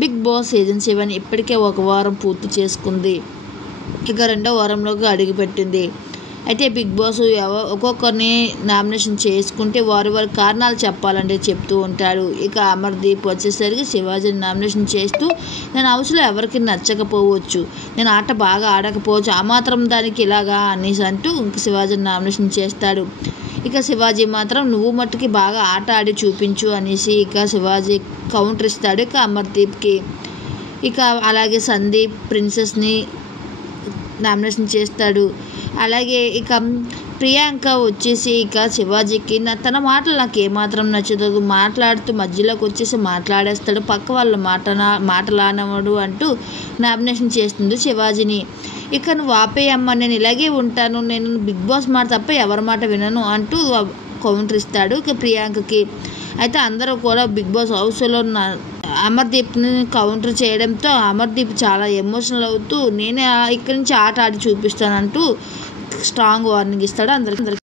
Big boss season 7 ఇప్పటికే ఒక వారం పూర్తి చేసుకుంది. ఇక రెండో వారంలోకి అడుగుపెట్టింది. అయితే బిగ్ బాస్ ఒక్కొక్కరిని నామినేషన్ చేసుకుంటే వారి కారణాలు చెప్పాలంటే చెప్తూ ఉంటాడు. ఇక అమర్దీప్ వచ్చేసరికి శివాజీని నామినేషన్ చేస్తూ నేను హౌస్లో ఎవరికి నచ్చకపోవచ్చు, నేను ఆట బాగా ఆడకపోవచ్చు, ఆ మాత్రం దానికి ఇలాగా అనేసి అంటూ ఇంక శివాజీని నామినేషన్ చేస్తాడు. ఇక శివాజీ మాత్రం నువ్వు మట్టుకి బాగా ఆట ఆడి చూపించు అనేసి ఇక శివాజీ కౌంటర్ ఇస్తాడు ఇక అమర్దీప్కి. ఇక అలాగే సందీప్ ప్రిన్సెస్ని నామినేషన్ చేస్తాడు. అలాగే ఇక ప్రియాంక వచ్చేసి ఇక శివాజీకి తన మాటలు నాకు ఏమాత్రం నచ్చదు, మాట్లాడుతూ మధ్యలోకి వచ్చేసి మాట్లాడేస్తాడు, పక్క వాళ్ళ మాటలానవాడు అంటూ నామినేషన్ చేస్తుంది శివాజీని. ఇక నువ్వు ఆపేయమ్మ, నేను ఇలాగే ఉంటాను, నేను బిగ్ బాస్ మాట తప్ప ఎవరి మాట వినను అంటూ కౌంటర్ ఇస్తాడు ఇక ప్రియాంకకి. అయితే అందరూ కూడా బిగ్ బాస్ హౌస్లో అమర్దీప్ని కౌంటర్ చేయడంతో అమర్దీప్ చాలా ఎమోషనల్ అవుతూ నేనే ఇక్కడి నుంచి ఆట ఆడి చూపిస్తానంటూ స్ట్రాంగ్ వార్నింగ్ ఇస్తాడు అందరికీ.